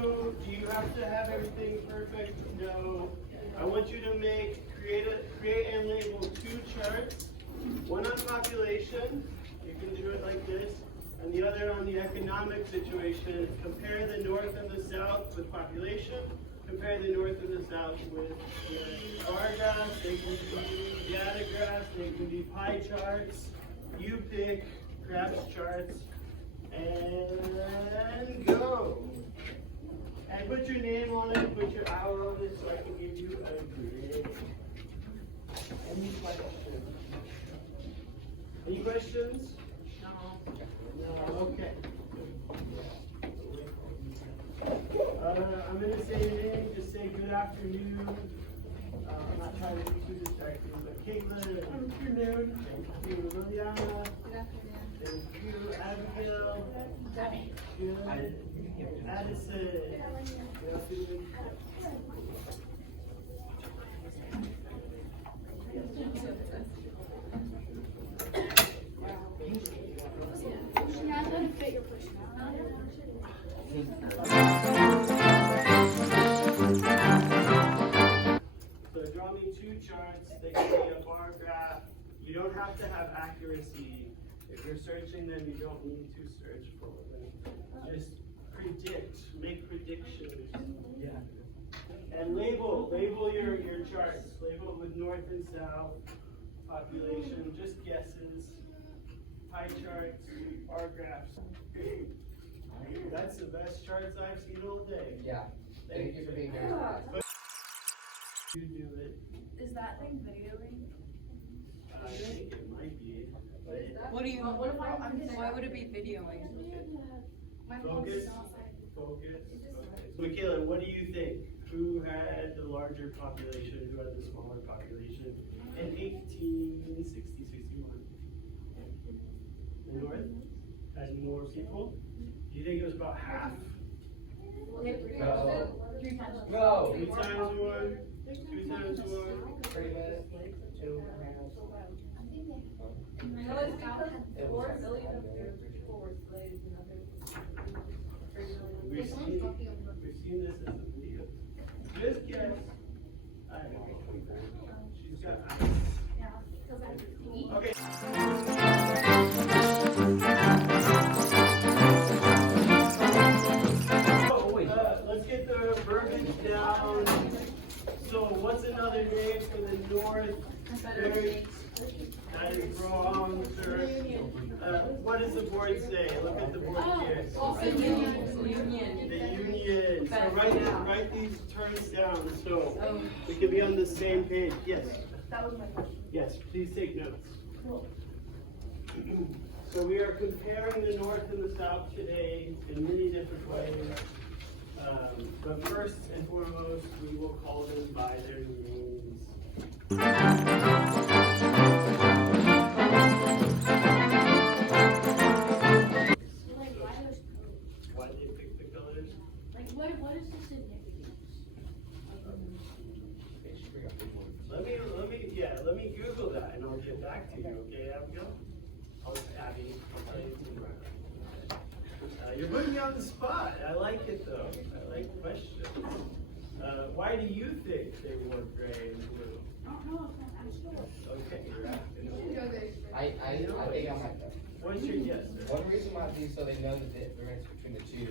Do you have to have everything perfect? No. I want you to create and label 2 charts. One on population, you can do it like this, and the other on the economic situation. Compare the north and the south with population. Compare the north and the south with the bar graphs. They can be data graphs. They can be pie charts. You pick graphs, charts, and go. And put your name on it, put your hour on it, so I can give you a grade. Any questions? Any questions? No. No, okay. I'm going to say your name, just say good afternoon. I'm not trying to be too distracting, but Caitlin, good afternoon. Thank you, Liliana. Good afternoon. Thank you, Abigail. Good. Addison. Good afternoon. So draw me 2 charts. They can be a bar graph. You don't have to have accuracy. If you're searching them, you don't need to search for them. Just predict, make predictions. Yeah. And label your charts. Label with north and south, population, just guesses, pie charts, bar graphs. That's the best charts I've seen all day. Yeah. Thank you for being here. You do it. Is that thing videoing? I think it might be. What do you? Why would it be videoing? Focus. Focus. Michaela, what do you think? Who had the larger population? Who had the smaller population in 1860, 61? The North had more people. Do you think it was about half? No. 3 times. No. 3 times 1. 2 times 1. Pretty much. 2. No, it's because 4 million of their people were slaves and others. We've seen this as a video. Just guess. I don't know. She's got eyes. Okay. Let's get the verbiage down. So what's another name for the North? That is wrong, sir. What does the board say? Look at the board here. The union. The union. So write these terms down so we can be on the same page. Yes. That was my question. Yes, please take notes. Cool. So we are comparing the North and the South today in many different ways. But first and foremost, we will call them by their names. Why did they pick the colors? Like, what is the significance? Let me Google that and I'll get back to you. Okay, Abigail? Abby. You're putting me on the spot. I like it though. I like questions. Why do you think they wore gray and blue? I don't know. I'm sure. Okay, you're asking. I think I might know. What's your guess, sir? One reason might be so they know the difference between the two.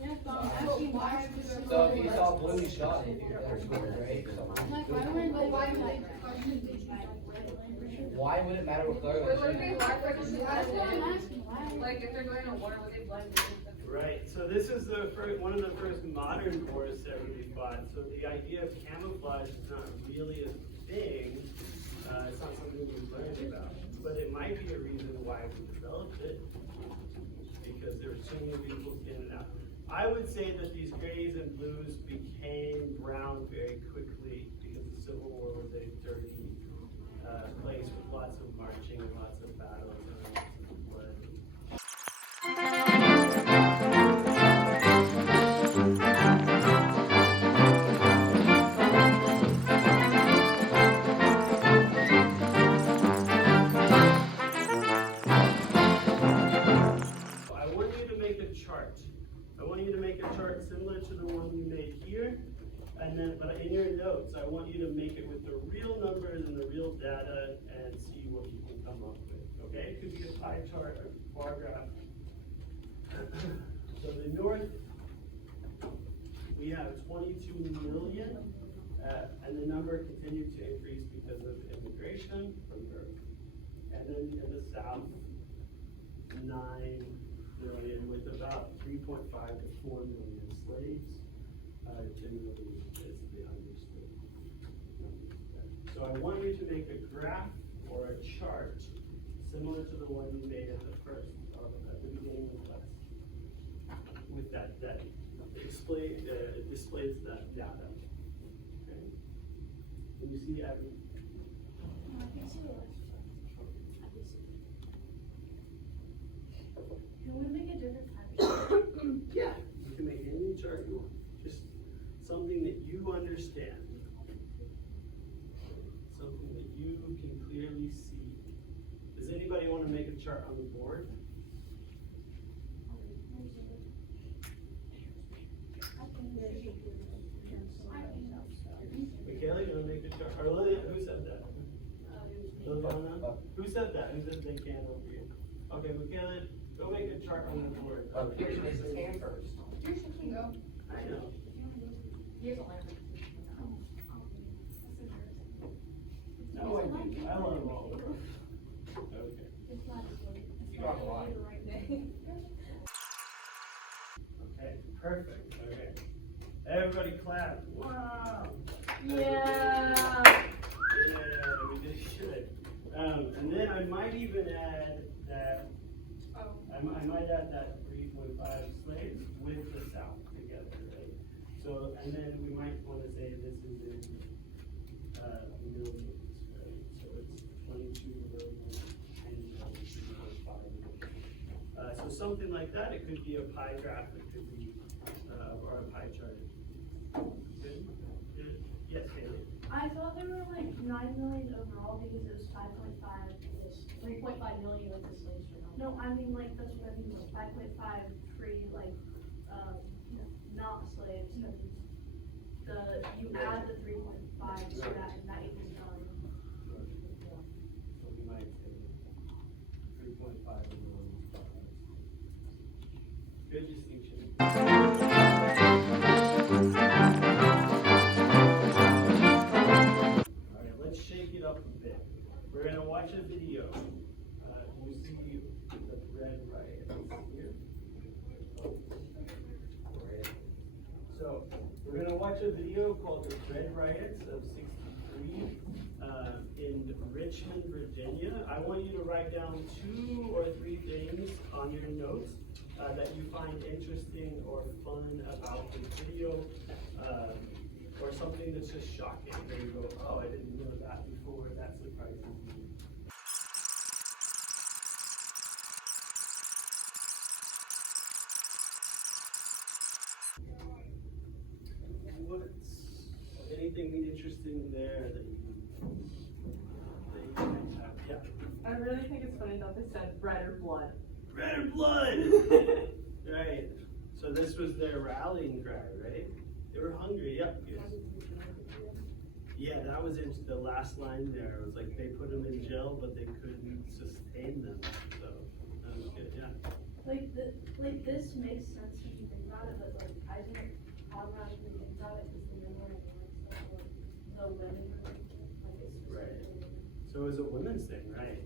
Yeah, so I'm asking why. So if you saw blue, you shot it. If you saw gray, you shot it. Why would it matter what color? That's what I'm asking. Why? Like, if they're going on water, would they blend in? Right. So this is one of the first modern forests that we bought. So the idea of camouflage is not really a thing. It's not something we've learned about. But it might be a reason why we developed it, because there were so many people getting it out. I would say that these grays and blues became brown very quickly because the Civil War was a dirty place with lots of marching and lots of battles and lots of blood. I want you to make a chart chart similar to the one we made here. And then, but in your notes, I want you to make it with the real numbers and the real data and see what you can come up with, okay? It could be a pie chart or bar graph. So the north, we have 22 million, and the number continued to increase because of immigration from Europe. And then in the south, 9 million with about 3.5 to 4 million slaves. Generally, is the understood numbers there. So I want you to make a graph or a chart similar to the one you made at the beginning of the class. With that, it displays that data. Okay. Can you see every? I can see it. Can we make a different type of chart? Yeah, you can make any chart you want. Just something that you understand. Something that you can clearly see. Does anybody want to make a chart on the board? Michaela, you want to make a chart? Or Lillian, who said that? Liliana? Who said that? Who said they can over here? Okay, Michaela, go make a chart on the board. Here's Mrs. Hand first. Yours can go. I know. Here's a lamp. No, I do. I love all of them. Okay. You got a lot. Okay, perfect. Okay. Everybody clap. Wow. Yeah. Yeah, we did good. And then I might even add that, I might add that 3.5 slaves with the South together, right? So, and then we might want to say this is in millions, right? So it's 22 million and 3.5 million. So something like that. It could be a pie graph. It could be, or a pie chart. Good? Good? Yes, Haley? I thought there were like 9 million overall because it was 5.5-ish, 3.5 million with the slaves for now. No, I mean like that's what I mean, like 5.5 free, like, not slaves. You add the 3.5 to that and that equals 9. So we might say 3.5 million. Good distinction. Alright, let's shake it up a bit. We're going to watch a video. You see the red riots here. So, we're going to watch a video called The Red Riots of '63 in Richmond, Virginia. I want you to write down 2 or 3 things on your notes that you find interesting or fun about the video, or something that's just shocking. Where you go, oh, I didn't know that before, that surprises me. Anything interesting there that you have? Yeah. I really think it's funny that they said red or blood. Red or blood! Right. So this was their rallying cry, right? They were hungry, yep. Yes. Yeah, that was in the last line there. It was like they put them in jail, but they couldn't sustain them. So that was good, yeah. Like this makes sense if you think about it, but like I didn't automatically think about it because the women like it's Right. So it was a women's thing, right?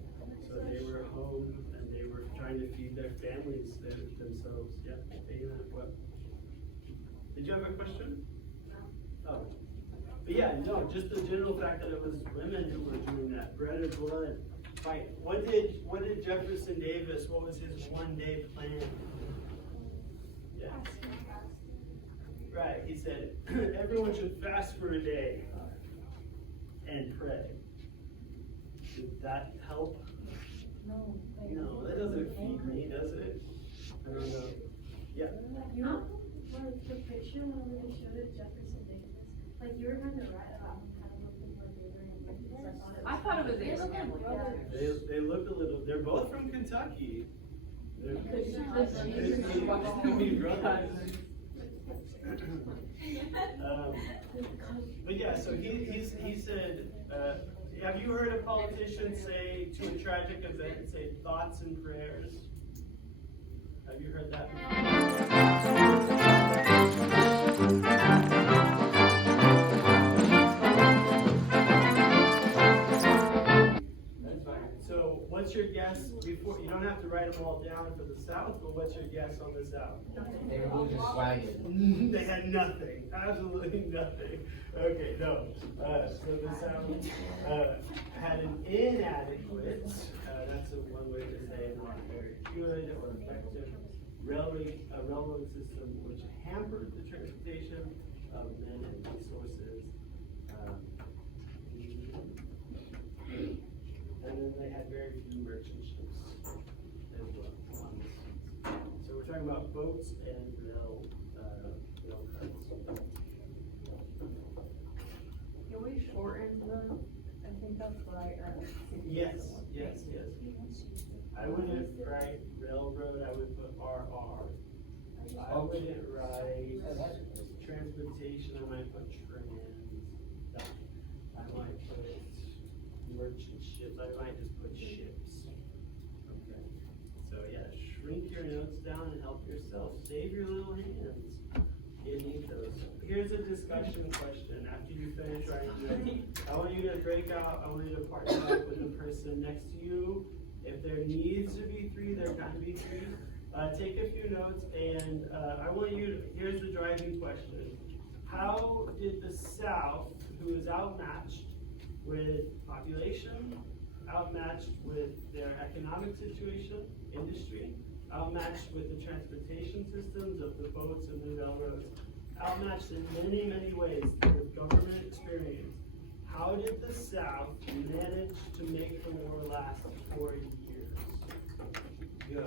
So they were home and they were trying to feed their families themselves. Yeah. What? Did you have a question? No. Oh. But yeah, no, just the general fact that it was women who were doing that. Bread or blood. Right. What did Jefferson Davis, what was his one-day plan? Yeah. Right. He said everyone should fast for a day and pray. Did that help? No. No, that doesn't feed me, does it? I don't know. Yeah. You know, like the picture when they showed it Jefferson Davis, like you were kind of right about kind of looking like they were in Texas. I thought it was their family. They look a little. They're both from Kentucky. They're Could be brothers. But yeah, so he said, have you heard a politician say to a tragic event, say thoughts and prayers? Have you heard that So what's your guess before, you don't have to write them all down for the South, but what's your guess on the South? They were losing swag. They had nothing, absolutely nothing. Okay, no. So the South had an inadequate, that's one way to say not very good or effective railroad system which hampered the transportation of men and resources. And then they had very few merchant ships as well. So we're talking about boats and rail cars. Can we shorten the, I think that's right, Yes. I wouldn't write railroad, I would put RR. I wouldn't write transportation, I might put trans. I might put merchant ships, I might just put ships. Okay. So yeah, shrink your notes down and help yourself. Save your little hands. You need those. Here's a discussion question. After you finish writing this, I want you to break out, I want you to partner up with the person next to you. If there needs to be three, there can be three. Take a few notes and I want you to, here's the driving question. How did the South, who is outmatched with population, outmatched with their economic situation, industry, outmatched with the transportation systems of the boats and the railroads, outmatched in many, many ways with government experience. How did the South manage to make the war last 4 years? Go.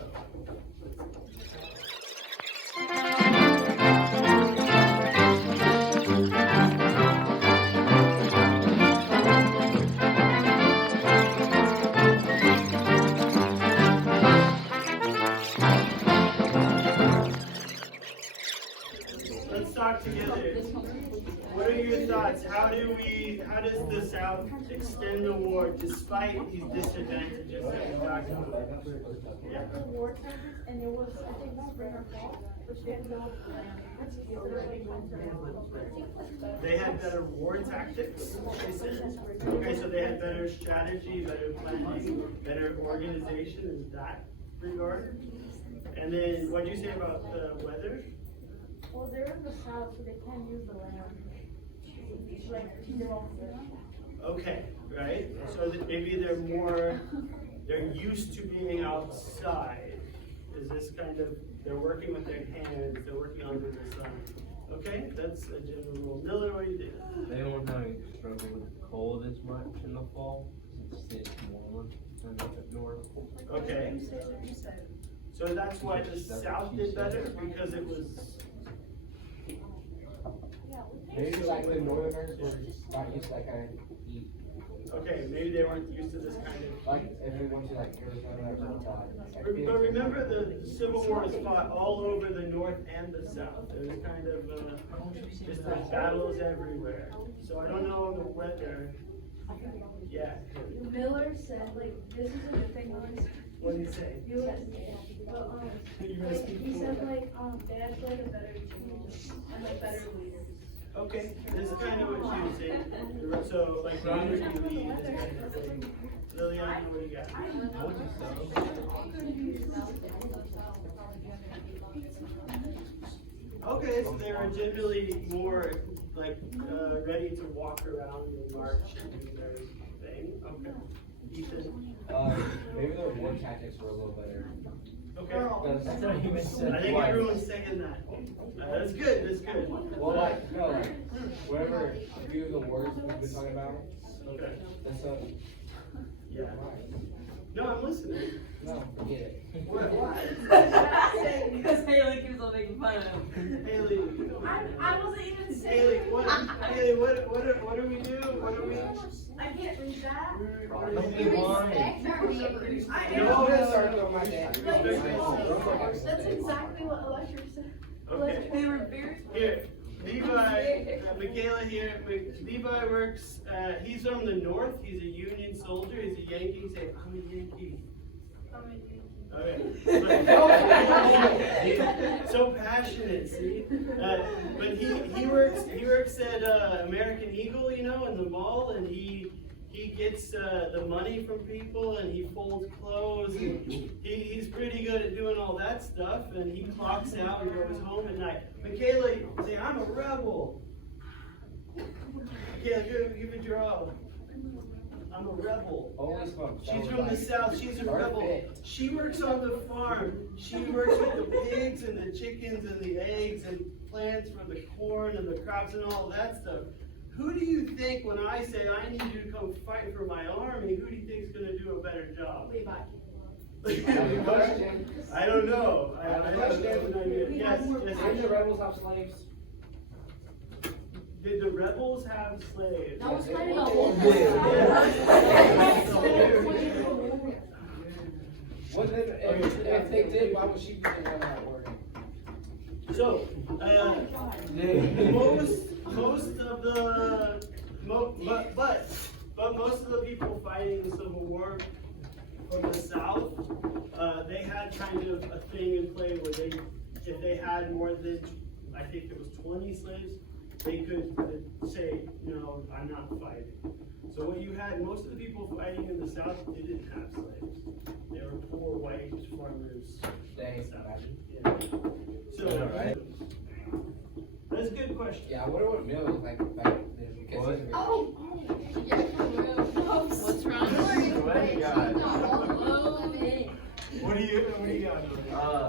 Let's talk together. What are your thoughts? How does the South extend the war despite these disadvantages that we talked about? Yeah. The war tactics, and it was, I think, spring or fall, which they had to go They had better war tactics, they said. Okay, so they had better strategy, better planning, better organization in that regard. And then what'd you say about the weather? Well, they're in the south, so they can't use the land. Like, to their own fish. Okay, right? So that maybe they're used to being outside. Is this kind of, they're working with their hands, they're working under the sun. Okay, that's a general rule. Miller, what do you think? They don't have to struggle with the cold as much in the fall, since it's warmer than up north. Okay. So that's why the South did better, because it was. Maybe like the Northerners were not used to that kind of heat. Okay, maybe they weren't used to this kind of. Like if we went to like Arizona or But remember, the Civil War was fought all over the North and the South. There was kind of just there's battles everywhere. So I don't know the weather. Yeah. Miller said, like, this is a good thing, What did he say? But, he said, like, they had like a better team and like better leaders. Okay, this is kind of what you say. So, like, Robert E. Lee, this kind of thing. Liliana, what do you got? Okay, so they were generally more, like, ready to walk around and march and do their thing. Okay. Ethan? Maybe their war tactics were a little better. Okay. That's not even said I think twice. everyone's saying that. That's good, that's good. Well, like, no, like, whatever, a few of the words we've been talking about, Okay. that's Yeah. No, I'm listening. no, forget it. What? Because Haley keeps on making fun of him. Haley. I wasn't even saying. Haley, what do we do? What do we? I can't read that. Don't be lying. No, That's exactly what Electra said. Okay. They were very. Here, Levi, Michaela here. Levi works. He's from the north. He's a Union soldier. He's a Yankee. Say, I'm a Yankee. Okay. So passionate, see? But he works at American Eagle, you know, in the mall, and he gets the money from people, and he folds clothes. And he's pretty good at doing all that stuff, and he clocks out and goes home at night. Michaela, say, I'm a rebel. Michaela, give a draw. I'm a rebel. Always fun. She's from the south. She's a rebel. Perfect. She works on the farm. She works with the pigs and the chickens and the eggs and plants for the corn and the crops and all that stuff. Who do you think, when I say I need you to come fight for my army, who do you think is going to do a better job? I don't know. I have an idea. Yes, Did the yes. rebels have slaves? Did the rebels have slaves? That was kind of Yeah. a whole. What if they did, why was she the one that word? So, most of the, but most of the people fighting the Civil War from the South, they had kind of a thing in play where if they had more than, I think it was 20 slaves, they could say, no, I'm not fighting. So what you had, most of the people fighting in the South didn't have slaves. They were poor white farmers. Dang. Yeah. So, Alright. that's a good question. Yeah, I wonder what Mill was like back then. Because What? Oh, yeah, for real. What's wrong? What do you got? What do you got?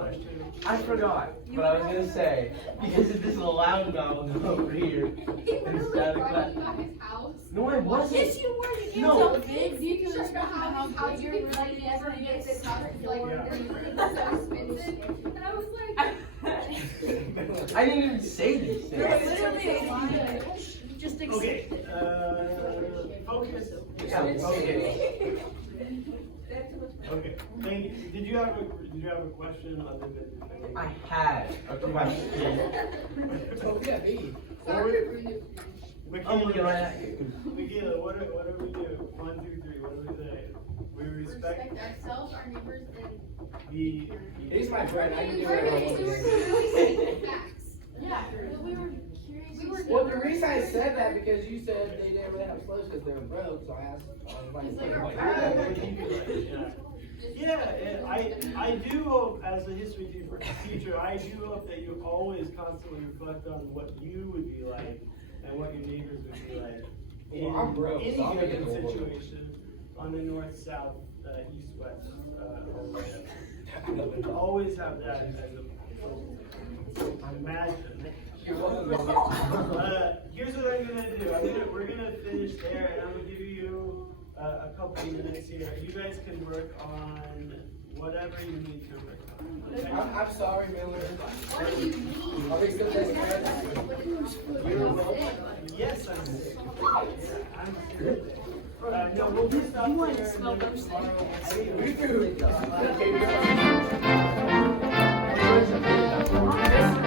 Question? I forgot what I was gonna say because of this loud mouth over here. He literally brought you out his house. No, I wasn't. Yes, you were. You No. so big. You can Just respect how how big you you're could like never get this house. Like, Yeah. it's so expensive. And I was like, I didn't even say these things. Literally, just accept Okay, it. focus. Yeah, okay. Okay, thank you. Did you have a question other than? I had a question. Oh, yeah, me. sorry to ruin it. I'm looking right at you. Michaela, what do we do? 1, 2, 3. What do we say? We respect Respect ourselves, our neighbors, and. the. He's my friend. I can do We whatever I were want to do. really stating facts. Yeah, we were curious. We were- Well, the reason I said that because you said they didn't really have slaves because they were broke, so I asked. I was like, Yeah, I do hope, as a history teacher, I do hope that you always constantly reflect on what you would be like and what your neighbors would be like in Well, I'm broke, any so I'm gonna given get the situation on the north, south, east, west, or whatever. Always have that as a imagine. You're welcome. Here's what I'm gonna do. We're gonna finish there, and I'm gonna give you a couple of minutes here. You guys can work on whatever you need to work on. Okay? I'm sorry, Miller. What do you mean? Are we still best friends? You're welcome. Yes, I'm sick. Yeah, I'm sick. No, we'll just stop there. And then tomorrow. We do. Okay.